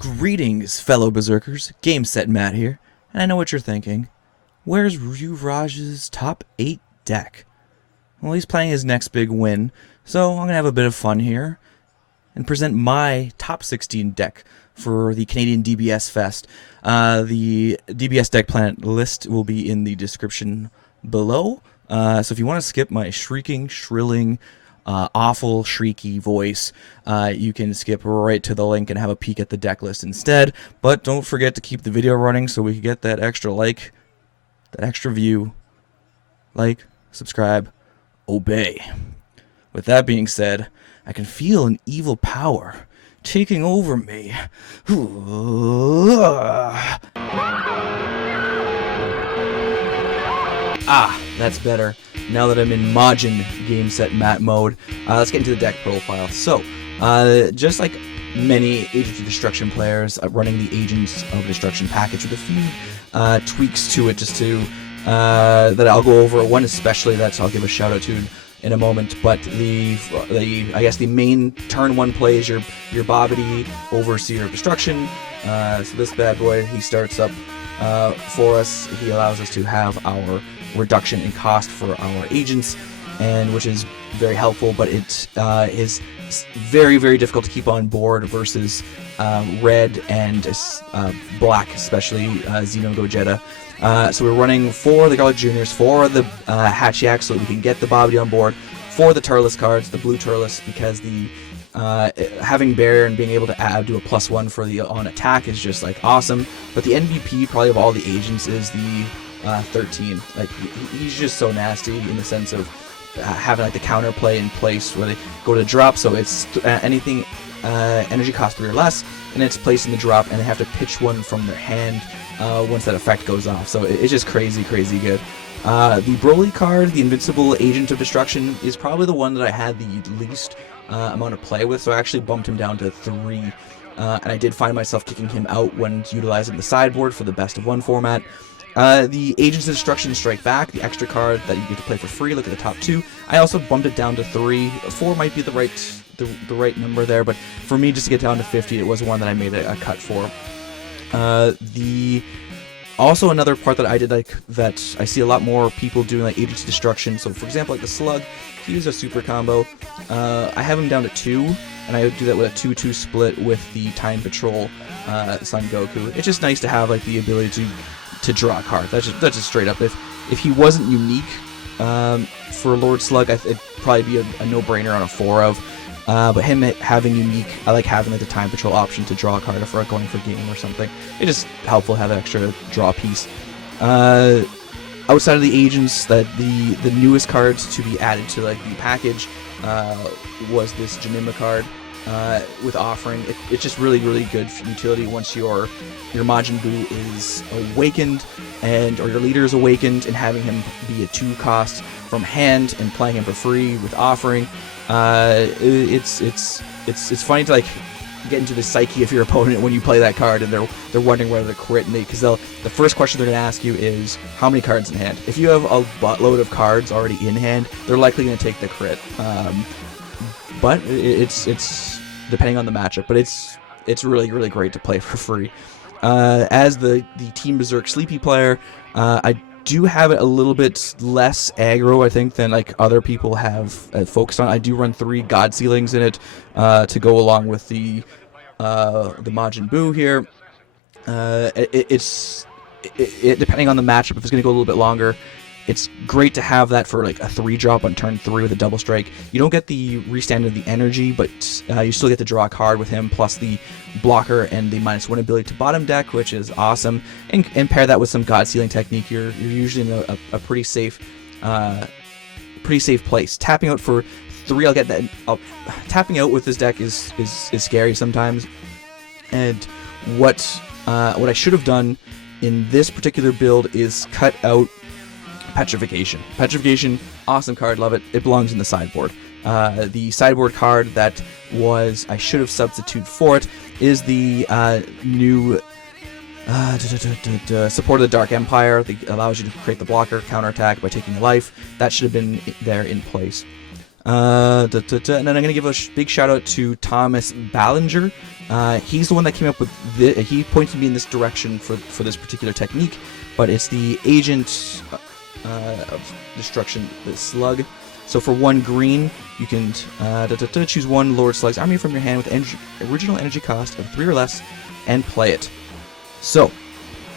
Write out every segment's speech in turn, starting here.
Greetings, fellow Berserkers. GameSetMatt here, and I know what you're thinking. Where's Yuvraj's top 8 deck? Well, he's playing his next big win, so I'm going to have a bit of fun here and present my top 16 deck for the Canadian DBS Fest. The DBS deck planet list will be in the description below, so if you want to skip my shrieking, shrilling, awful, shrieky voice, you can skip right to the link and have a peek at the deck list instead. But don't forget to keep the video running so we can get that extra like, that extra view. Like, subscribe, obey. With that being said, I can feel an evil power taking over me. Ah, that's better. Now that I'm in Majin GameSetMatt mode, let's get into the deck profile. So, just like many Agents of Destruction players, running the Agents of Destruction package with a few tweaks to it, just to that I'll go over. One especially that I'll give a shout out to in a moment. But I guess the main turn one play is your Babidi, Overseer of Destruction. So this bad boy, he starts up for us. He allows us to have our reduction in cost for our agents, and which is very helpful, but it is very, very difficult to keep on board versus red and black, especially Xeno Gogeta. So we're running 4 of the Garlic Juniors, 4 of the Hachiaks, so that we can get the Babidi on board, 4 of the Turles cards, the blue Turles, because the having barrier and being able to do a +1 for the on attack is just like awesome. But the MVP probably of all the agents is the 13. Like, he's just so nasty in the sense of having like the counterplay in place where they go to drop, so it's anything energy cost 3 or less, and it's placed in the drop, and they have to pitch one from their hand once that effect goes off. So it's just crazy good. The Broly card, the Invincible Agent of Destruction, is probably the one that I had the least amount of play with, so I actually bumped him down to 3. And I did find myself kicking him out when utilizing the sideboard for the best of 1 format. The Agents of Destruction Strike Back, the extra card that you get to play for free. Look at the top 2. I also bumped it down to 3. 4 might be the right number there, but for me, just to get down to 50, it was one that I made a cut for. Also another part that I did like that I see a lot more people doing, like Agents of Destruction. So for example, like the Slug, he uses a super combo. I have him down to 2, and I would do that with a 2-2 split with the Time Patrol Son Goku. It's just nice to have like the ability to draw a card. That's just straight up. If he wasn't unique for Lord Slug, it'd probably be a no-brainer on a 4 of. But him having unique, I like having like the Time Patrol option to draw a card if we're going for game or something. It's just helpful to have an extra draw piece. Outside of the agents, that the newest cards to be added to like the package was this Janima card with Offering. It's just really good utility once your Majin Buu is awakened or your leader is awakened, and having him be a 2 cost from hand and playing him for free with Offering. It's funny to like get into the psyche of your opponent when you play that card, and they're wondering whether to crit me, because the first question they're going to ask you is how many cards in hand. If you have a buttload of cards already in hand, they're likely going to take the crit. But it's depending on the matchup, but it's really great to play for free. As the Team Berserk Sleepy player, I do have it a little bit less aggro, I think, than like other people have focused on. I do run 3 God Sealings in it to go along with the Majin Buu here. It's depending on the matchup, if it's going to go a little bit longer, it's great to have that for like a 3-drop on turn 3 with a double strike. You don't get the restand of the energy, but you still get to draw a card with him, plus the blocker and the -1 ability to bottom deck, which is awesome. And pair that with some God Sealing technique, you're usually in a pretty safe place. Tapping out for 3, I'll get that. Tapping out with this deck is scary sometimes. And what I should have done in this particular build is cut out Petrification. Petrification, awesome card, love it. It belongs in the sideboard. The sideboard card that I should have substituted for it is the new Support of the Dark Empire. That allows you to create the blocker counterattack by taking a life. That should have been there in place. And then I'm going to give a big shout out to Thomas Ballinger. He's the one that came up with he pointed me in this direction for this particular technique, but it's the Agent of Destruction, the Slug. So for 1 green, you can choose 1 Lord Slug's army from your hand with original energy cost of 3 or less, and play it. So,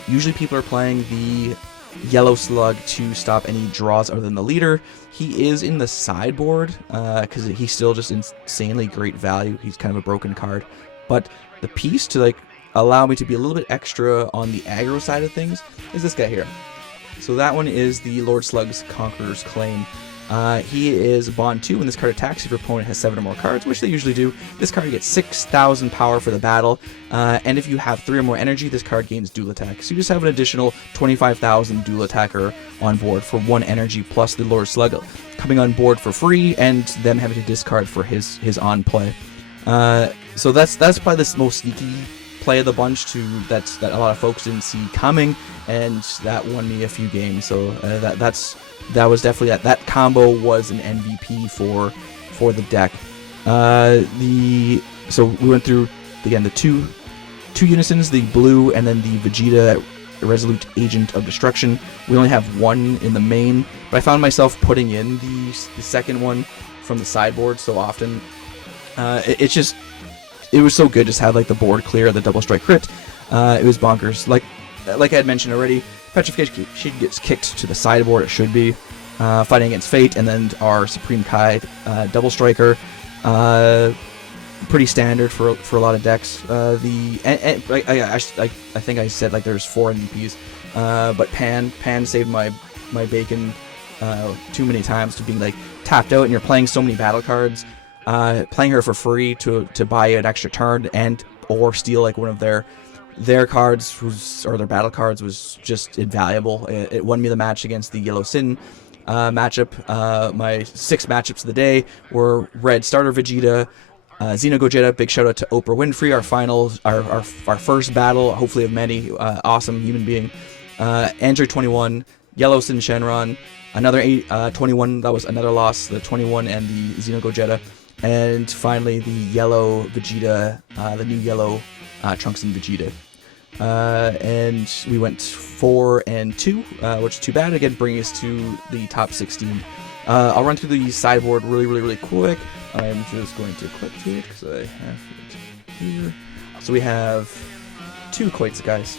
usually people are playing the Yellow Slug to stop any draws other than the leader. He is in the sideboard, because he's still just insanely great value. He's kind of a broken card. But the piece to like allow me to be a little bit extra on the aggro side of things is this guy here. So that one is the Lord Slug's Conqueror's Claim. He is Bond 2. When this card attacks, if your opponent has 7 or more cards, which they usually do, this card gets 6,000 power for the battle, and if you have 3 or more energy, this card gains dual attack. So you just have an additional 25,000 dual attacker on board for 1 energy, plus the Lord Slug coming on board for free, and them having to discard for his on play. So that's probably the most sneaky play of the bunch that a lot of folks didn't see coming, and that won me a few games. So that was definitely that combo was an MVP for the deck. So we went through again the two unisons, the blue and then the Vegeta Resolute Agent of Destruction. We only have 1 in the main, but I found myself putting in the second one from the sideboard so often. It was so good just had like the board clear, the double strike crit. It was bonkers. Like I had mentioned already, Petrification she gets kicked to the sideboard. It should be fighting against Fate, and then our Supreme Kai double striker. Pretty standard for a lot of decks. I think I said like there's 4 MVPs, but Pan saved my bacon too many times to being like tapped out, and you're playing so many battle cards. Playing her for free to buy an extra turn or steal like one of their cards or their battle cards was just invaluable. It won me the match against the Yellow Sin matchup. My 6 matchups of the day were Red Starter Vegeta, Xeno Gogeta. Big shout out to Oprah Winfrey, our first battle, hopefully of many. Awesome human being. Android 21, Yellow Sin Shenron, another 21. That was another loss. The 21 and the Xeno Gogeta. And finally, the yellow Vegeta, the new yellow Trunks and Vegeta. And we went 4 and 2, which is too bad. Again, bringing us to the top 16. I'll run through the sideboard really quick. I'm just going to click to it because I have it here. So we have 2 Quates, guys.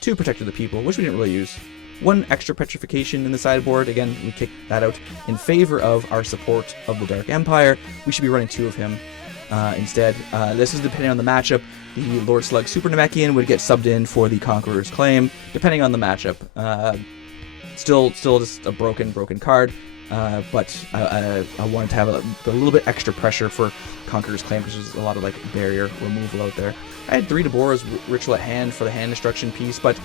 2 Protector of the People, which we didn't really use. 1 extra Petrification in the sideboard. Again, we kicked that out in favor of our support of the Dark Empire. We should be running 2 of him instead. This is depending on the matchup. The Lord Slug Super Namekian would get subbed in for the Conqueror's Claim, depending on the matchup. Still just a broken card, but I wanted to have a little bit extra pressure for Conqueror's Claim because there's a lot of like barrier removal out there. I had 3 Deborah's Ritual at hand for the hand destruction piece, but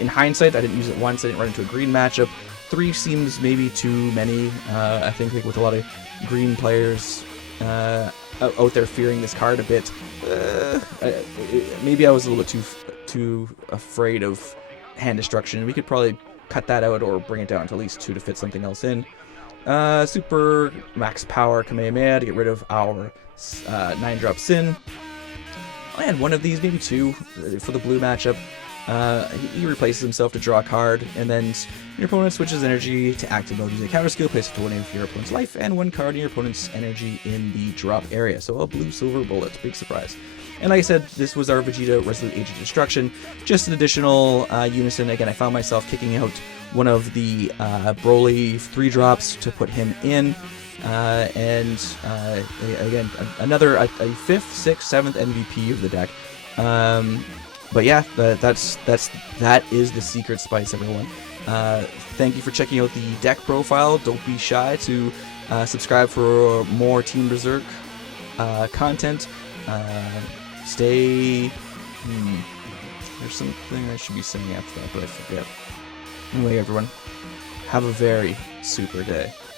in hindsight, I didn't use it once. I didn't run into a green matchup. 3 seems maybe too many. I think like with a lot of green players out there fearing this card a bit, maybe I was a little bit too afraid of hand destruction. We could probably cut that out or bring it down to at least 2 to fit something else in. Super max power Kamehameha to get rid of our 9-drop Sin. I had 1 of these, maybe 2, for the blue matchup. He replaces himself to draw a card, and then your opponent switches energy to active mode using a counter skill, place it to 1 of your opponent's life, and 1 card in your opponent's energy in the drop area. So a blue-silver bullet, big surprise. And like I said, this was our Vegeta Resolute Agent of Destruction, just an additional unison. Again, I found myself kicking out one of the Broly 3-drops to put him in. Again, another a 5th, 6th, 7th MVP of the deck. But yeah, that is the secret spice, everyone. Thank you for checking out the deck profile. Don't be shy to subscribe for more Team Berserk content. There's something I should be saying after that, but I forget. Anyway, everyone, have a very super day.